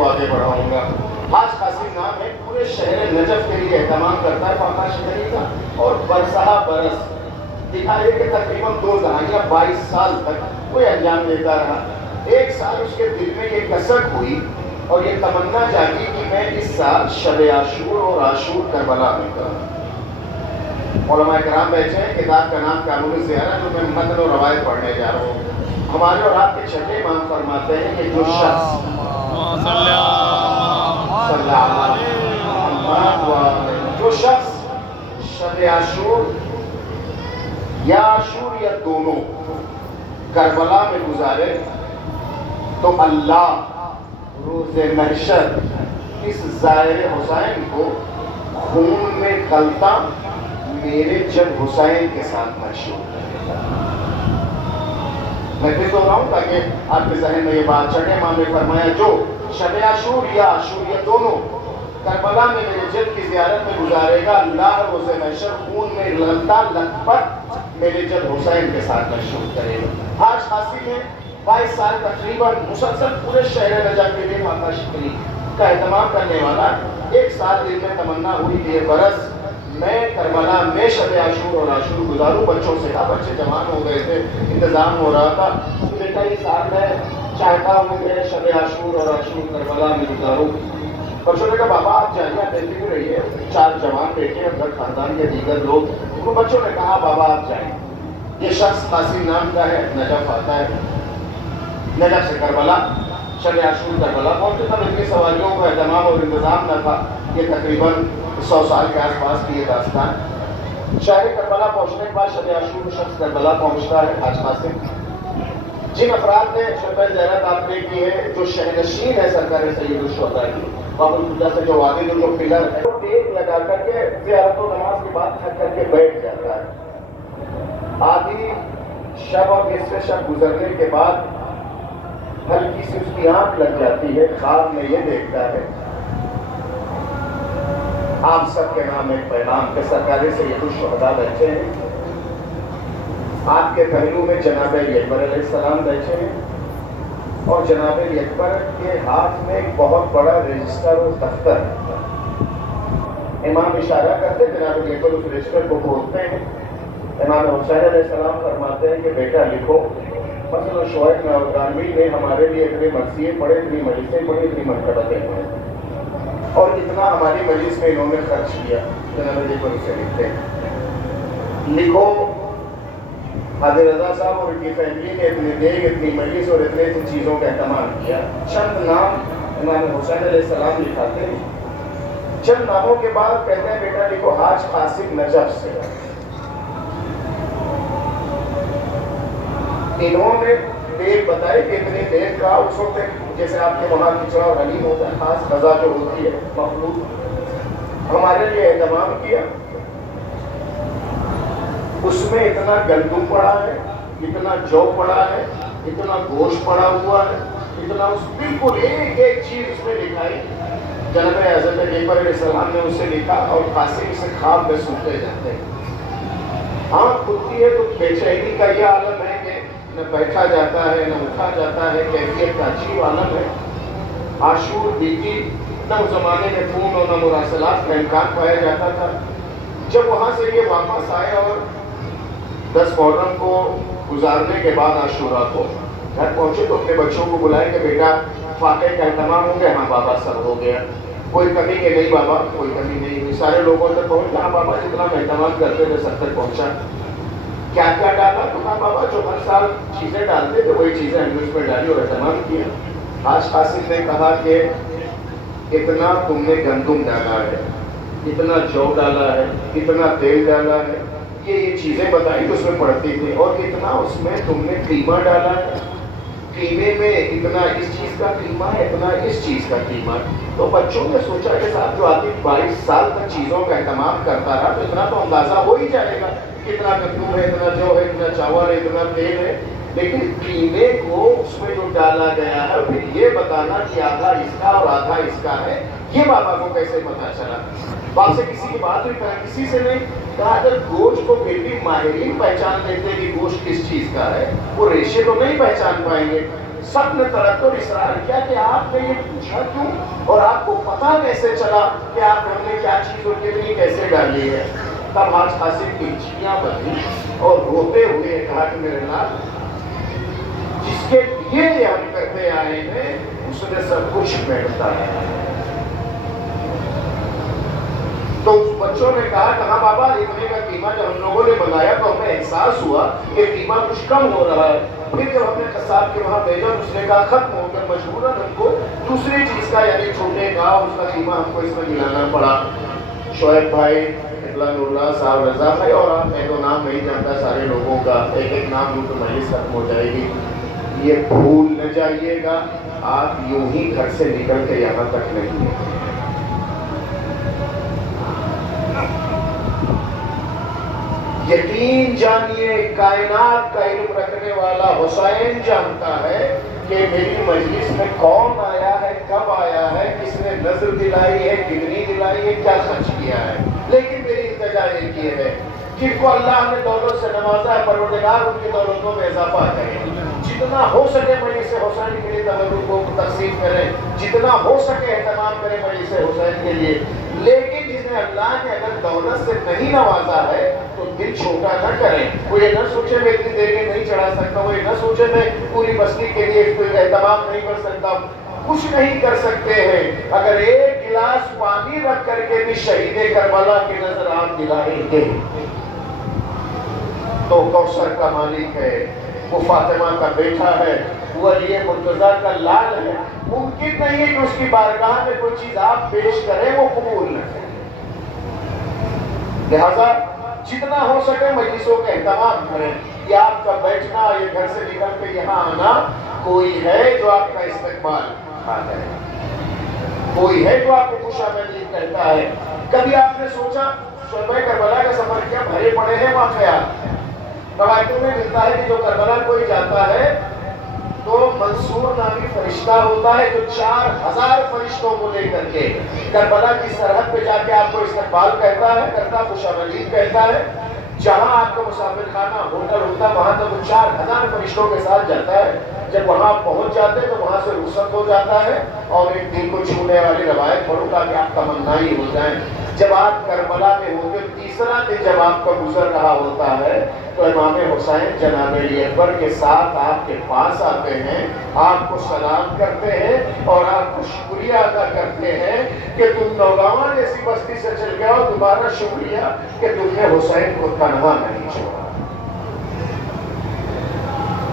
کو آگے بڑھاؤں گا۔ حاج قاسم نام ہے، پورے شہر نجف کے لیے اہتمام کرتا ہے پاکا شہری کا، اور برسہ برس دکھائے کہ تقریباً 2 دہائیاں 22 سال تک کوئی انجام دیتا رہا۔ ایک سال اس کے دل میں یہ کسک ہوئی اور یہ تمنا جاگی کہ میں اس سال شب عاشور اور عاشور کربلا میں کروں۔ علماء کرام بیٹھے ہیں، کتاب کا نام کامل الزیارہ، جو میں متن و روایت پڑھنے جا رہا ہوں۔ ہمارے اور آپ کے چھٹے امام فرماتے ہیں کہ جو شخص جو شخص شب عاشور یا عاشور یا دونوں کربلا میں گزارے تو اللہ روز محشر اس زائر حسین کو خون میں غلطہ میرے جد حسین کے ساتھ مشہور کرے گا۔ میں پھر تو رہا ہوں تاکہ آپ کے ذہن میں یہ بات چڑھے۔ امام نے فرمایا جو شب عاشور یا عاشور یا دونوں کربلا میں میرے جد کی زیارت میں گزارے گا، اللہ روز محشر خون میں غلطہ لت پت میرے جد حسین کے ساتھ مشہور کرے گا۔ حاج قاسم نے 22 سال تقریباً مسلسل پورے شہر نجف کے لیے پاکا شہری کا اہتمام کرنے والا۔ ایک سال دل میں تمنا ہوئی کہ یہ برس میں کربلا میں شب عاشور اور عاشور گزاروں۔ بچوں سے کہا، بچے جوان ہو گئے تھے، انتظام ہو رہا تھا، بیٹا یہ سال میں چاہتا ہوں کہ شب عاشور اور عاشور کربلا میں گزاروں۔ بچوں نے کہا بابا آپ جائیے، آپ دیکھتے بھی رہیے، 4 جوان بیٹے ہیں، گھر خاندان کے دیگر لوگ۔ تو بچوں نے کہا بابا آپ جائیں۔ یہ شخص قاسم نام کا ہے، نجف آتا ہے، نجف سے کربلا شب عاشور کربلا پہنچے۔ تب اتنی سواریوں کا اہتمام اور انتظام نہ تھا، یہ تقریباً 100 سال کے آس پاس کی یہ داستان۔ شہر کربلا پہنچنے کے بعد شب عاشور شخص کربلا پہنچتا ہے۔ حاج قاسم جن افراد نے شب زیارت آپ نے کی ہے، جو شہنشین ہے سرکار سید الشہداء کی، باب الخجہ سے جو واحد جو پلر ہے، وہ ٹیک لگا کر کے زیارت و نماز کے بعد تھک کر کے بیٹھ جاتا ہے۔ آدھی شب اور نصف شب گزرنے کے بعد ہلکی سی اس کی آنکھ لگ جاتی ہے، خواب میں یہ دیکھتا ہے آپ سب کے نام ایک پیغام کہ سرکار سید الشہداء بیٹھے ہیں، آپ کے پہلو میں جناب اکبر علیہ السلام بیٹھے ہیں، اور جناب اکبر کے ہاتھ میں ایک بہت بڑا رجسٹر اور دفتر ہے۔ امام اشارہ کرتے، جناب اکبر اس رجسٹر کو کھولتے ہیں۔ امام حسین علیہ السلام فرماتے ہیں کہ بیٹا لکھو، مثلا شعیب نوگانوی نے ہمارے لیے اتنے مرثیے پڑھے، اتنی مجلسیں پڑھی، اتنی مرتبتیں پڑھی، اور اتنا ہماری مجلس میں انہوں نے خرچ کیا۔ جناب اکبر اسے لکھتے ہیں، لکھو حاضر رضا صاحب اور ان کی فیملی نے اتنے دیگ، اتنی مجلس اور اتنے چیزوں کا اہتمام کیا۔ چند نام امام حسین علیہ السلام لکھاتے ہیں۔ چند ناموں کے بعد کہتے ہیں بیٹا لکھو حاج قاسم نجف سے۔ انہوں نے دیگ بتائی کہ اتنی دیگ کا اس وقت جیسے آپ کے وہاں کھچڑا اور حلیم ہوتا ہے، خاص غذا جو ہوتی ہے مخلوط، ہمارے لیے اہتمام کیا۔ اس میں اتنا گندم پڑا ہے، اتنا جو پڑا ہے، اتنا گوشت پڑا ہوا ہے، اتنا بالکل ایک ایک چیز اس میں لکھائی۔ جناب حضرت اکبر علیہ السلام نے اسے لکھا، اور قاسم سے خواب میں سنتے جاتے ہیں۔ آنکھ کھلتی ہے تو بے چینی کا یہ عالم ہے کہ نہ بیٹھا جاتا ہے نہ اٹھا جاتا ہے، کیفیت کا عجیب عالم ہے۔ عاشور بیتی، نہ اس زمانے میں فون اور نہ مراسلات کا امکان پایا جاتا تھا۔ جب وہاں سے یہ واپس آئے اور 10 محرم کو گزارنے کے بعد عاشورہ کو گھر پہنچے تو اپنے بچوں کو بلائے کہ بیٹا فاتح کا اہتمام ہو گیا؟ ہاں بابا سب ہو گیا۔ کوئی کمی کہ نہیں بابا؟ کوئی کمی نہیں ہوئی۔ سارے لوگوں تک پہنچ گیا؟ ہاں بابا جتنا ہم اہتمام کرتے تھے سب تک پہنچا۔ کیا کیا ڈالا؟ تو کہا بابا جو ہر سال چیزیں ڈالتے تھے وہی چیزیں ہم نے اس میں ڈالی اور اہتمام کیا۔ حاج قاسم نے کہا کہ اتنا تم نے گندم ڈالا ہے، اتنا جو ڈالا ہے، اتنا تیل ڈالا ہے، یہ چیزیں بتائی تو اس میں پڑتی تھی، اور اتنا اس میں تم نے قیمہ ڈالا ہے، قیمے میں اتنا اس چیز کا قیمہ ہے، اتنا اس چیز کا قیمہ ہے۔ تو بچوں نے سوچا کہ صاحب جو آدمی 22 سال تک چیزوں کا اہتمام کرتا رہا تو اتنا تو اندازہ ہو ہی جائے گا، کتنا گندم ہے، اتنا جو ہے، اتنا چاول ہے، اتنا تیل ہے۔ لیکن قیمے کو اس میں جو ڈالا گیا ہے پھر یہ بتانا کہ آدھا اس کا اور آدھا اس کا ہے، یہ بابا کو کیسے پتا چلا؟ باپ سے کسی کی بات ہوئی، کہا کسی سے نہیں، کہا اگر گوشت کو پھر بھی ماہرین پہچان لیتے کہ گوشت کس چیز کا ہے، وہ ریشے تو نہیں پہچان پائیں گے۔ سب نے ترقی اور اصرار کیا کہ آپ نے یہ پوچھا کیوں اور آپ کو پتا کیسے چلا کہ آپ ہم نے کیا چیز اور کتنی کیسے ڈالی ہے؟ تب حاج قاسم کی چیاں بدلی اور روتے ہوئے کہا کہ میرے نال جس کے لیے یہ ہم کرتے آئے ہیں اس نے سب کچھ بیٹھتا ہے۔ تو اس بچوں نے کہا بابا اتنے کا قیمہ جب ہم لوگوں نے بنایا تو ہمیں احساس ہوا کہ قیمہ کچھ کم ہو رہا ہے۔ پھر جب ہم نے قصاب کے وہاں بھیجا اس نے کہا ختم ہو کر مجبوراً ہم کو دوسری چیز کا یعنی چھوٹے کا اس کا قیمہ ہم کو اس میں ملانا پڑا۔ شعیب بھائی، نور اللہ صاحب، رضا بھائی، اور آپ میں تو نام نہیں جانتا سارے لوگوں کا، ایک ایک نام لوں تو مجلس ختم ہو جائے گی۔ یہ بھول نہ جائیے گا آپ یوں ہی گھر سے نکل کے یہاں تک نہیں ہیں۔ یقین جانیے کائنات کا علم رکھنے والا حسین جانتا ہے کہ میری مجلس میں کون آیا ہے، کب آیا ہے، کس نے نظر دلائی ہے، کتنی دلائی ہے، کیا خرچ کیا ہے۔ لیکن میری التجا ایک یہ ہے، جن کو اللہ نے دولت سے نوازا ہے پروردگار ان کی دولتوں میں اضافہ کرے، جتنا ہو سکے مجلس حسین کے لیے تبرک کو تقسیم کریں، جتنا ہو سکے اہتمام کریں مجلس حسین کے لیے۔ لیکن جسے اللہ نے اگر دولت سے نہیں نوازا ہے تو دل چھوٹا نہ کریں۔ وہ یہ نہ سوچے میں اتنی دیر میں نہیں چڑھا سکتا، وہ یہ نہ سوچے میں پوری بستی کے لیے کوئی اہتمام نہیں کر سکتا۔ کچھ نہیں کر سکتے ہیں اگر ایک گلاس پانی رکھ کر کے بھی شہید کربلا کی نظر آپ دلائیں گے تو کوثر کا مالک ہے، وہ فاطمہ کا بیٹا ہے، وہ علی مرتضیٰ کا لال ہے۔ ممکن نہیں ہے کہ اس کی بارگاہ میں کوئی چیز آپ پیش کریں وہ قبول نہ کریں۔ لہذا جتنا ہو سکے مجلسوں کا اہتمام کریں۔ یہ آپ کا بیٹھنا، یہ گھر سے نکل کے یہاں آنا، کوئی ہے جو آپ کا استقبال کھاتا ہے، کوئی ہے جو آپ کو خوش آمدید کہتا ہے۔ کبھی آپ نے سوچا شعبہ کربلا کا سفر کیا بھرے پڑے ہیں واقعات؟ روایتوں میں ملتا ہے کہ جو کربلا کوئی جاتا ہے تو منصور نامی فرشتہ ہوتا ہے جو 4000 فرشتوں کو لے کر کے کربلا کی سرحد پہ جا کے آپ کو استقبال کہتا ہے، کرتا خوش آمدید کہتا ہے۔ جہاں آپ کا مسافر خانہ ہوٹل ہوتا ہے وہاں تک وہ 4000 فرشتوں کے ساتھ جاتا ہے۔ جب وہاں پہنچ جاتے تو وہاں سے رخصت ہو جاتا ہے اور ایک دل کو چھونے والی روایت پڑھوں تاکہ آپ تمنائی ہو جائیں۔ جب آپ کربلا میں ہوتے تیسرا دن جب آپ کا گزر رہا ہوتا ہے تو امام حسین جناب علی اکبر کے ساتھ آپ کے پاس آتے ہیں، آپ کو سلام کرتے ہیں اور آپ کو شکریہ ادا کرتے ہیں کہ تم نوگاواں جیسی بستی سے چل گیا ہو، دوبارہ شکریہ کہ تم نے حسین کو تنہا نہیں چھوڑا۔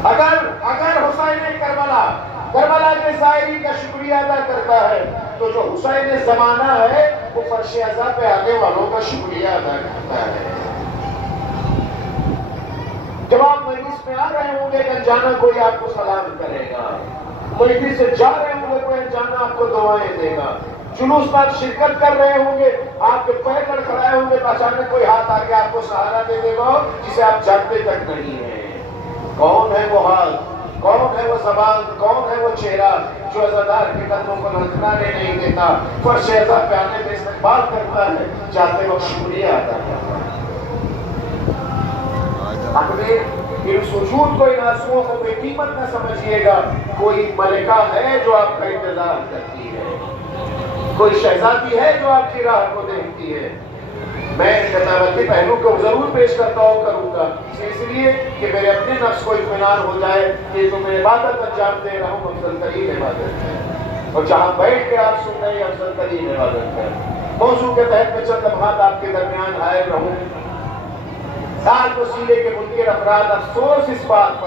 اگر حسین کربلا کے زائرین کا شکریہ ادا کرتا ہے تو جو حسین زمانہ ہے وہ فرش عزا پہ آنے والوں کا شکریہ ادا کرتا ہے۔ جب آپ مجلس میں آ رہے ہوں گے کہ انجانا کوئی آپ کو سلام کرے گا، مجلس سے جا رہے ہوں گے کوئی انجانا آپ کو دعائیں دے گا، جلوس میں آپ شرکت کر رہے ہوں گے، آپ کے پیر لڑکھڑائے ہوں گے تو اچانک کوئی ہاتھ آ کے آپ کو سہارا دے دے گا جسے آپ جانتے تک نہیں ہیں۔ کون ہے وہ ہاتھ، کون ہے وہ زبان، کون ہے وہ چہرہ جو عزادار کے قدموں کو لڑکھڑانے نہیں دیتا، فرش عزا پہ آنے میں استقبال کرتا ہے، جاتے وقت شکریہ ادا کرتا ہے۔ اپنے ان سجود کو، ان آنسوؤں کو بے قیمت نہ سمجھیے گا۔ کوئی ملکہ ہے جو آپ کا انتظار کرتی ہے، کوئی شہزادی ہے جو آپ کی راہ کو دیکھتی ہے۔ میں خطابتی پہلو کو ضرور پیش کرتا ہوں کروں گا اس لیے کہ میرے اپنے نفس کو اطمینان ہو جائے کہ تم عبادت انجام دے رہا ہوں، افضل ترین عبادت ہے، اور جہاں بیٹھ کے آپ سن رہے ہیں افضل ترین عبادت ہے۔ موضوع کے تحت میں چند لمحات آپ کے درمیان حائل رہوں۔ سات وسیلے کے منکر افراد افسوس اس بات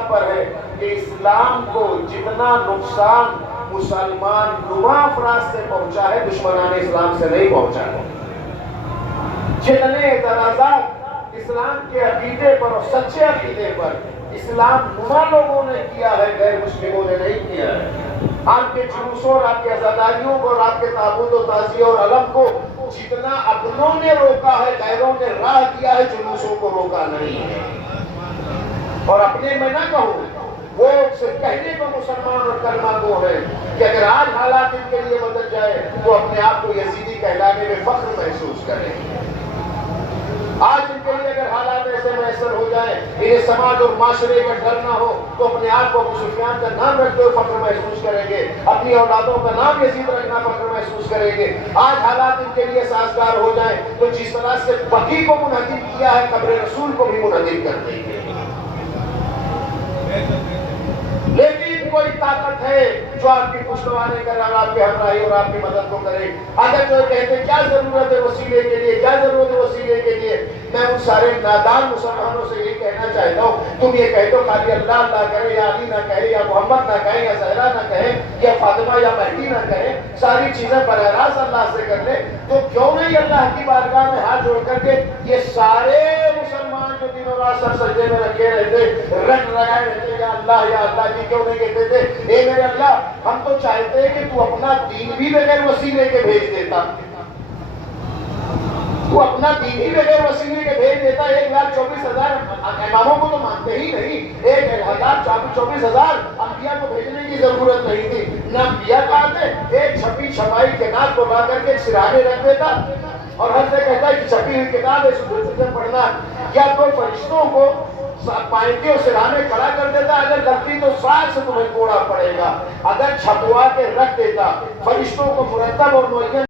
پر ہے کہ اسلام کو جتنا نقصان مسلمان نما افراد سے پہنچا ہے دشمنان اسلام سے نہیں پہنچا ہے۔ جتنے اعتراضات اسلام کے عقیدے پر اور سچے عقیدے پر اسلام نما لوگوں نے کیا ہے غیر مسلموں نے نہیں کیا ہے۔ آپ کے جلوسوں اور آپ کے عزاداریوں کو اور آپ کے تابوت و تعزیہ اور علم کو جتنا اپنوں نے روکا ہے غیروں نے راہ دیا ہے، جلوسوں کو روکا نہیں ہے۔ اور اپنے میں نہ کہوں، وہ صرف کہنے کو مسلمان اور کلمہ گو ہے کہ اگر آج حالات ان کے لیے بدل جائے تو اپنے آپ کو یزیدی کہلانے میں فخر محسوس کریں۔ آج ان کے لیے اگر حالات ایسے میسر ہو جائے، انہیں سماج اور معاشرے کا ڈر نہ ہو، تو اپنے آپ کو ابو سفیان کا نام رکھتے ہوئے فخر محسوس کریں گے، اپنی اولادوں کا نام یزید رکھنا فخر محسوس کریں گے۔ آج حالات ان کے لیے سازگار ہو جائیں تو جس طرح سے بقیع کو منہدم کیا ہے، قبر رسول کو بھی منہدم کر دیں گے۔ لیکن کوئی طاقت ہے جو آپ کی پشتوانی کرے اور آپ کی ہمراہی اور آپ کی مدد کو کرے۔ اگر جو کہتے کیا ضرورت ہے وسیلے کے لیے، کیا ضرورت ہے وسیلے کے لیے، میں ان سارے نادان مسلمانوں سے یہ کہنا چاہتا ہوں، تم یہ کہہ دو خالی اللہ اللہ کرے، یا علی نہ کہے، یا محمد نہ کہے، یا زہرا نہ کہے، یا فاطمہ یا مہدی نہ کہے، ساری چیزیں براہ راست اللہ سے کر لے، تو کیوں نہیں اللہ کی بارگاہ میں ہاتھ جوڑ کر کے یہ سارے مسلمان جو دن اور رات سر سجدے میں رکھے رہتے، رٹ لگائے رہتے، یا اللہ جی کیوں نہیں کہتے تھے اے میرے اللہ ہم تو چاہتے ہیں کہ تو اپنا دین بھی بغیر وسیلے کے بھیج دیتا، تو اپنا دین ہی بغیر وسیلے کے بھیج دیتا۔ 1,24,000 اماموں کو تو مانتے ہی نہیں، 1,24,000 انبیاء کو بھیجنے کی ضرورت نہیں تھی، نہ انبیاء کہاں تھے، ایک چھپی چھپائی کتاب کو لا کر کے سرانے رکھ دیتا اور ہر سے کہتا ہے کہ چھپی ہوئی کتاب ہے سے پڑھنا، یا تو فرشتوں کو پائنٹے اور سرانے کھڑا کر دیتا، اگر غلطی تو 60 سے تمہیں کوڑا پڑے گا، اگر چھپوا کے رکھ دیتا فرشتوں کو مرتب اور معین